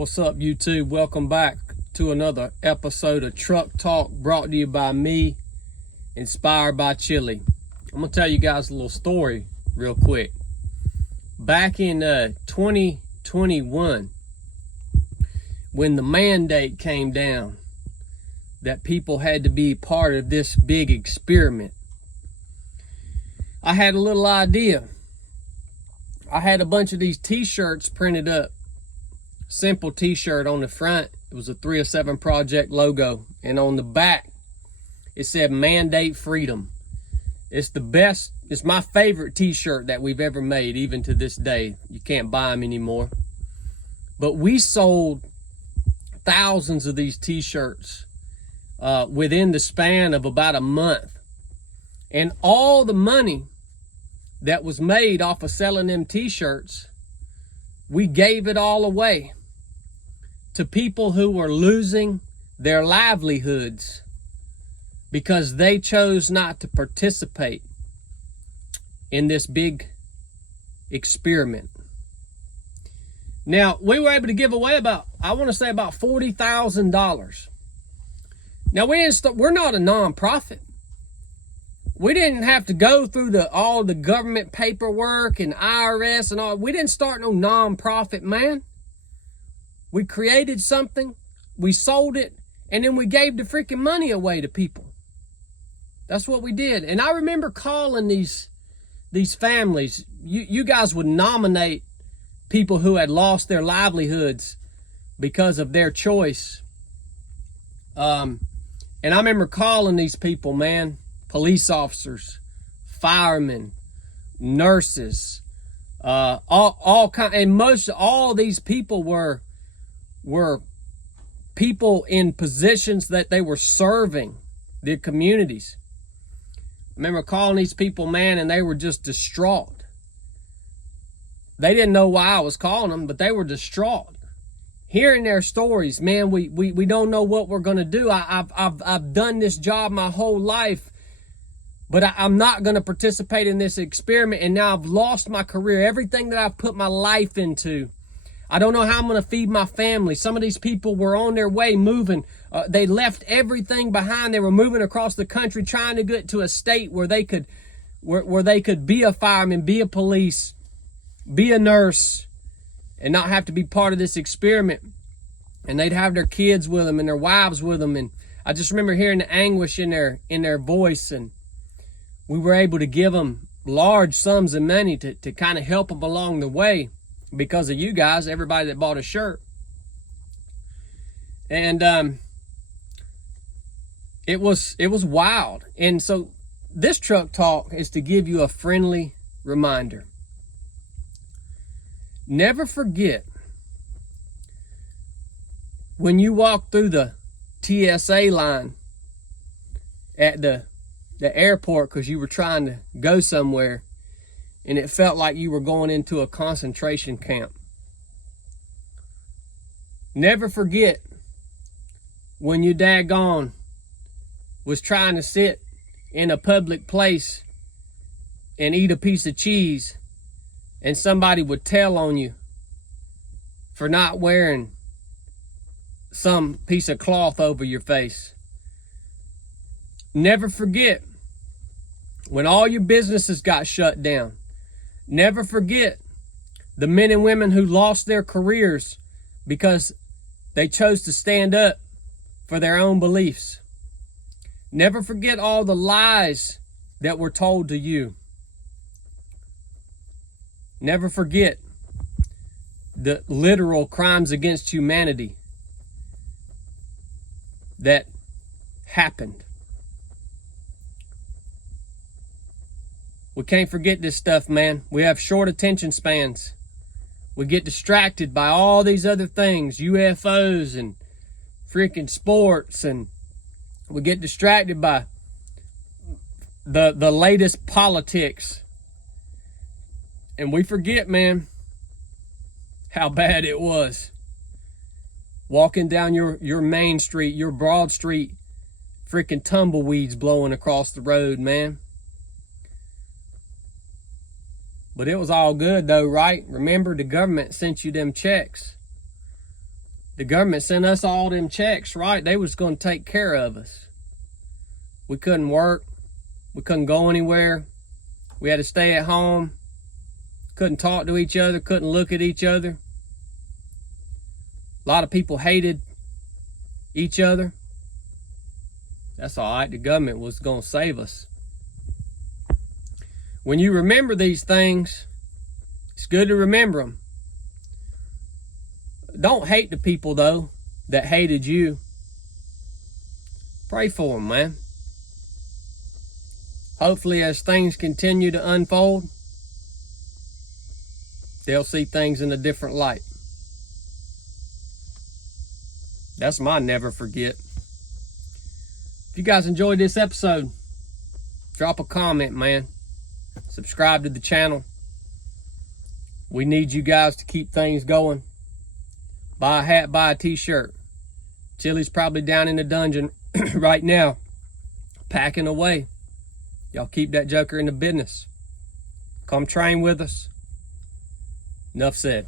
What's up, YouTube? Welcome back to another episode of Truck Talk, brought to you by me, inspired by Chili. I'm gonna tell you guys a little story real quick. Back in 2021, when the mandate came down that people had to be part of this big experiment, I had a little idea. I had a bunch of these t-shirts printed up. Simple t-shirt on the front. It was a 307 Project logo. And on the back, it said Mandate Freedom. It's the best, it's my favorite t-shirt that we've ever made, even to this day. You can't buy them anymore. But we sold thousands of these t-shirts within the span of about a month. And all the money that was made off of selling them t-shirts, we gave it all away to people who were losing their livelihoods because they chose not to participate in this big experiment. Now, we were able to give away about $40,000. Now, we're not a nonprofit. We didn't have to go through all the government paperwork and IRS and all. We didn't start no nonprofit, man. We created something, we sold it, and then we gave the freaking money away to people. That's what we did. And I remember calling these families. You guys would nominate people who had lost their livelihoods because of their choice. And I remember calling these people, man. Police officers, firemen, nurses, all kind, and all these people were people in positions that they were serving their communities. I remember calling these people, man, and they were just distraught. They didn't know why I was calling them, but they were distraught. Hearing their stories, man, we don't know what we're gonna do. I've done this job my whole life, but I'm not going to participate in this experiment, and now I've lost my career, everything that I've put my life into. I don't know how I'm going to feed my family. Some of these people were on their way moving. They left everything behind. They were moving across the country, trying to get to a state where they could be a fireman, be a police, be a nurse, and not have to be part of this experiment. And they'd have their kids with them and their wives with them. And I just remember hearing the anguish in their voice, and we were able to give them large sums of money to kind of help them along the way because of you guys, everybody that bought a shirt. And it was wild. And so this Truck Talk is to give you a friendly reminder. Never forget when you walk through the TSA line at the airport because you were trying to go somewhere and it felt like you were going into a concentration camp. Never forget when you daggone was trying to sit in a public place and eat a piece of cheese and somebody would tell on you for not wearing some piece of cloth over your face. Never forget when all your businesses got shut down. Never forget the men and women who lost their careers because they chose to stand up for their own beliefs. Never forget all the lies that were told to you. Never forget the literal crimes against humanity that happened. We can't forget this stuff, man. We have short attention spans. We get distracted by all these other things, UFOs and freaking sports, and we get distracted by the latest politics. And we forget, man, how bad it was. Walking down your main street, your broad street, freaking tumbleweeds blowing across the road, man. But it was all good though, right? Remember, the government sent you them checks. The government sent us all them checks, right? They was going to take care of us. We couldn't work. We couldn't go anywhere. We had to stay at home. Couldn't talk to each other. Couldn't look at each other. A lot of people hated each other. That's all right. The government was going to save us. When you remember these things, it's good to remember them. Don't hate the people, though, that hated you. Pray for them, man. Hopefully, as things continue to unfold, they'll see things in a different light. That's my never forget. If you guys enjoyed this episode, drop a comment, man. Subscribe to the channel. We need you guys to keep things going. Buy a hat, buy a t-shirt. Chili's probably down in the dungeon right now, packing away. Y'all keep that joker in the business. Come train with us. Enough said.